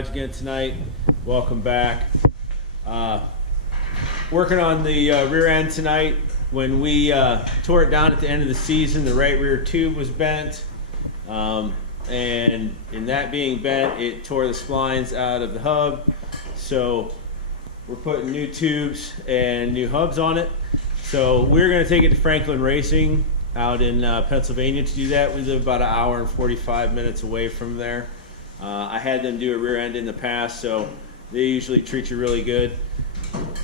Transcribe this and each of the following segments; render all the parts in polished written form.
garage again tonight. Welcome back. Working on the rear end tonight. When we tore it down at the end of the season, the right rear tube was bent. And in that being bent, it tore the splines out of the hub. So we're putting new tubes and new hubs on it. So we're going to take it to Franklin Racing out in Pennsylvania to do that. We live about an hour and 45 minutes away from there. I had them do a rear end in the past, so they usually treat you really good,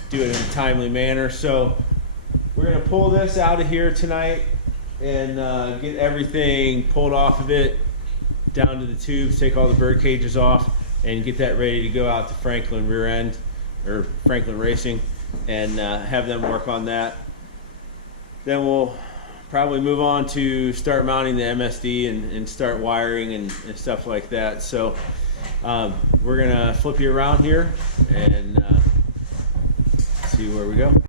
do it in a timely manner. So we're going to pull this out of here tonight and get everything pulled off of it, down to the tubes, take all the bird cages off, and get that ready to go out to Franklin rear end, or Franklin Racing, and have them work on that. Then we'll probably move on to start mounting the MSD and start wiring and stuff like that. So we're gonna flip you around here and see where we go.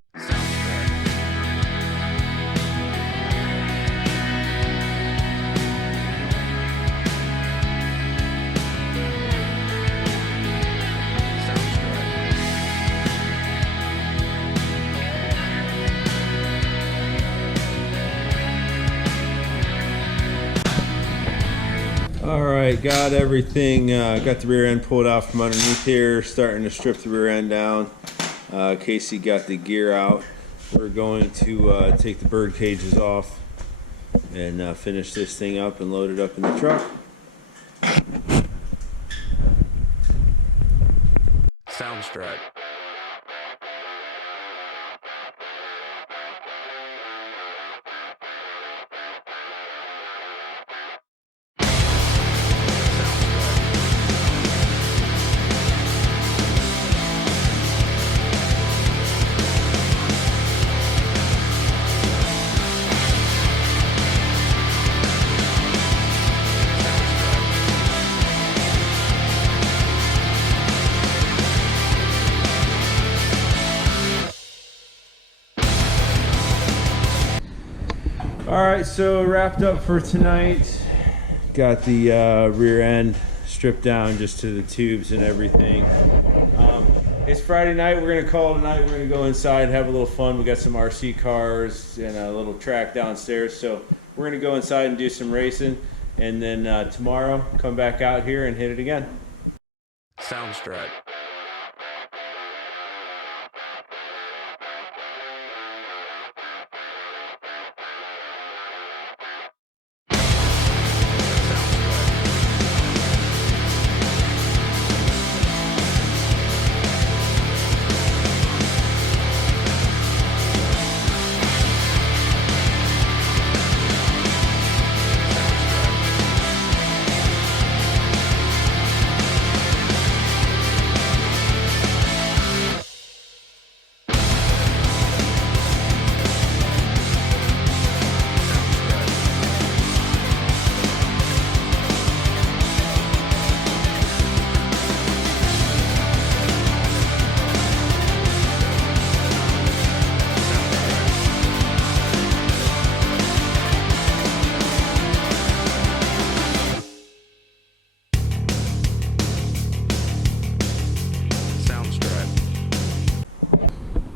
All right, got everything, got the rear end pulled out from underneath here, starting to strip the rear end down. Casey got the gear out. We're going to take the bird cages off and finish this thing up and load it up in the truck. Soundstripe. All right, so wrapped up for tonight. Got the rear end stripped down just to the tubes and everything. It's Friday night. We're gonna call it a night. We're gonna go inside and have a little fun. We got some RC cars and a little track downstairs. So we're gonna go inside and do some racing, and then tomorrow come back out here and hit it again. Soundstripe.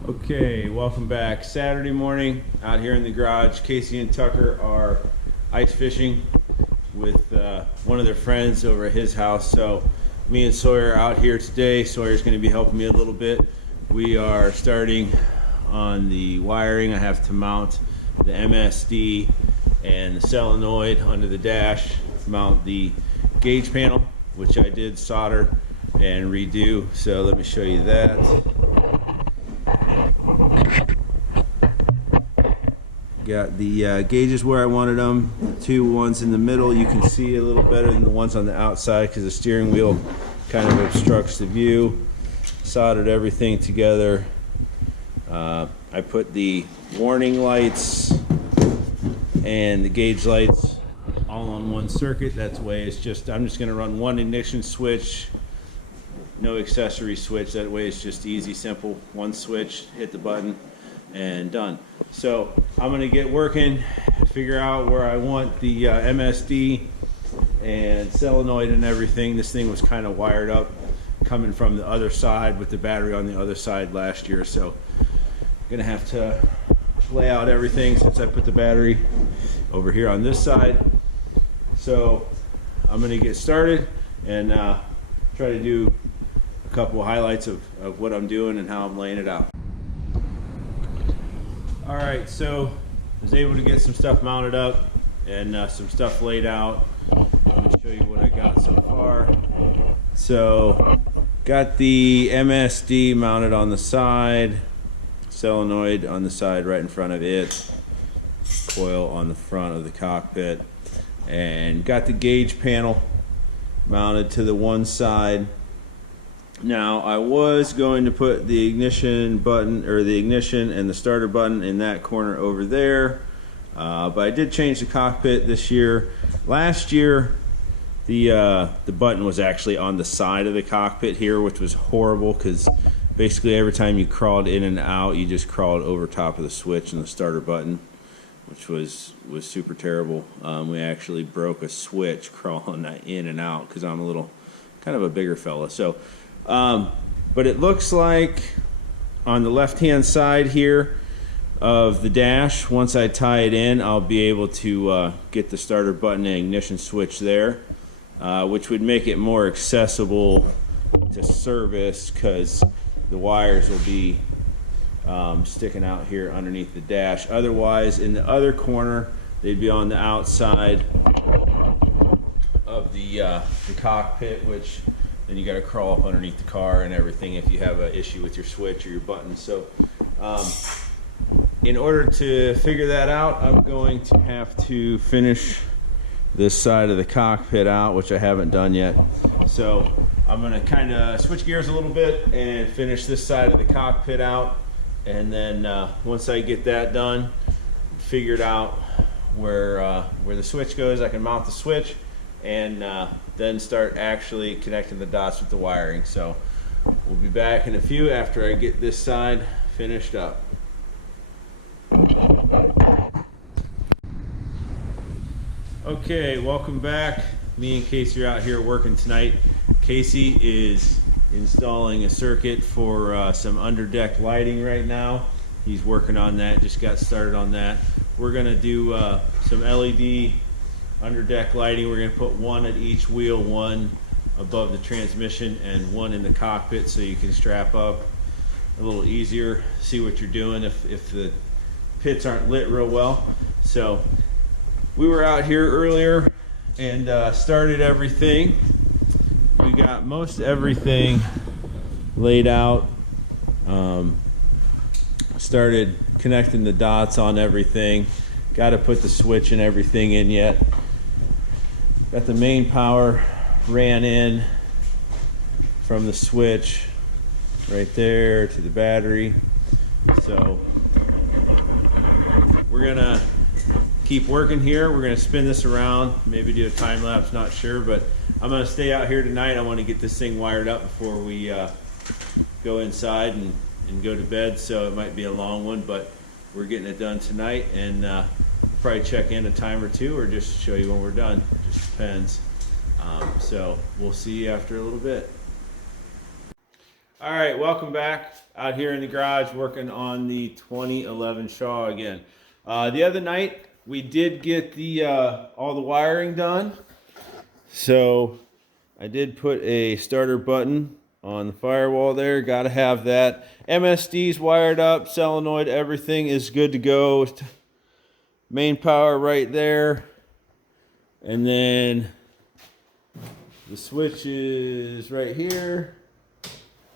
Okay, welcome back. Saturday morning out here in the garage. Casey and Tucker are ice fishing with one of their friends over at his house. So me and Sawyer are out here today. Sawyer's going to be helping me a little bit. We are starting on the wiring. I have to mount the MSD and the solenoid under the dash, mount the gauge panel, which I did solder and redo. So let me show you that. Got the gauges where I wanted them. The two ones in the middle you can see a little better than the ones on the outside because the steering wheel kind of obstructs the view. Soldered everything together. I put the warning lights and the gauge lights all on one circuit. That's the way it's just, I'm just going to run one ignition switch, no accessory switch. That way it's just easy, simple. One switch, hit the button, and done. So I'm going to get working, figure out where I want the MSD and solenoid and everything. This thing was kind of wired up coming from the other side with the battery on the other side last year. So gonna have to lay out everything since I put the battery over here on this side. So I'm gonna get started and try to do a couple of highlights of what I'm doing and how I'm laying it out. All right, so I was able to get some stuff mounted up and some stuff laid out. Let me show you what I got so far. So got the MSD mounted on the side, solenoid on the side right in front of it, coil on the front of the cockpit, and got the gauge panel mounted to the one side. Now I was going to put the ignition button, or the ignition and the starter button, in that corner over there, but I did change the cockpit this year. Last year the button was actually on the side of the cockpit here, which was horrible because basically every time you crawled in and out, you just crawled over top of the switch and the starter button, which was super terrible. We actually broke a switch crawling in and out because I'm a little kind of a bigger fella. So but it looks like on the left hand side here of the dash, once I tie it in, I'll be able to get the starter button and ignition switch there, which would make it more accessible to service because the wires will be sticking out here underneath the dash. Otherwise, in the other corner, they'd be on the outside of the cockpit, which then you got to crawl up underneath the car and everything if you have an issue with your switch or your button. So in order to figure that out, I'm going to have to finish this side of the cockpit out, which I haven't done yet. So I'm going to kind of switch gears a little bit and finish this side of the cockpit out, and then once I get that done, figured out where the switch goes, I can mount the switch and then start actually connecting the dots with the wiring. So we'll be back in a few after I get this side finished up. Okay, welcome back. Me and Casey are out here working tonight. Casey is installing a circuit for some underdeck lighting right now. He's working on that, just got started on that. We're gonna do some LED underdeck lighting. We're gonna put one at each wheel, one above the transmission and one in the cockpit, so you can strap up a little easier, see what you're doing if the pits aren't lit real well. So we were out here earlier and started everything. We got most everything laid out. Started connecting the dots on everything. Got to put the switch and everything in yet. Got the main power ran in from the switch right there to the battery. So we're gonna keep working here. We're gonna spin this around, maybe do a time lapse, not sure, but I'm gonna stay out here tonight. I want to get this thing wired up before we go inside and go to bed, so it might be a long one, but we're getting it done tonight, and probably check in a time or two or just show you when we're done. It just depends. So we'll see you after a little bit. All right, welcome back. Out here in the garage working on the 2011 Shaw again. The other night we did get the all the wiring done. So I did put a starter button on the firewall there. Got to have that. MSD's wired up, solenoid, everything is good to go. Main power right there. And then the switch is right here.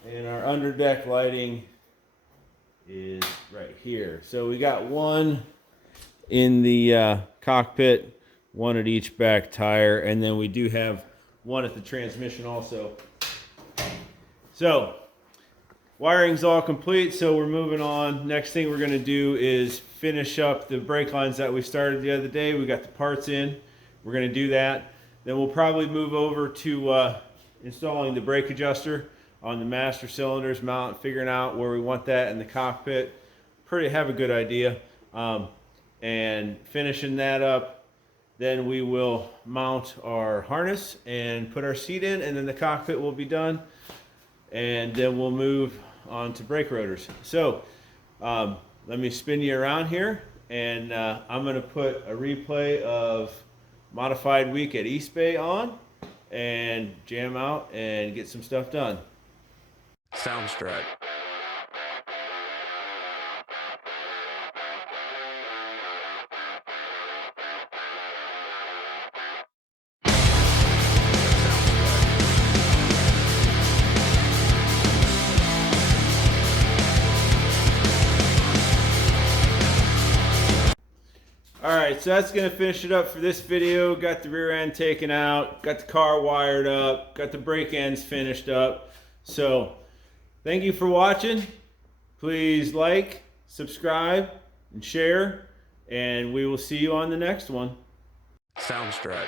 And our underdeck lighting is right here. So we got one in the cockpit, one at each back tire, and then we do have one at the transmission also. So wiring's all complete, so we're moving on. Next thing we're gonna do is finish up the brake lines that we started the other day. We got the parts in. We're gonna do that. Then we'll probably move over to installing the brake adjuster on the master cylinders mount, figuring out where we want that in the cockpit. Have a good idea. And finishing that up, then we will mount our harness and put our seat in, and then the cockpit will be done. and then we'll move on to brake rotors. So let me spin you around here, and I'm going to put a replay of Modified Week at East Bay on and jam out and get some stuff done. Soundstripe. Alright, so that's going to finish it up for this video. Got the rear end taken out, got the car wired up, got the brake ends finished up. So, thank you for watching. Please like, subscribe, and share, and we will see you on the next one. Soundstripe.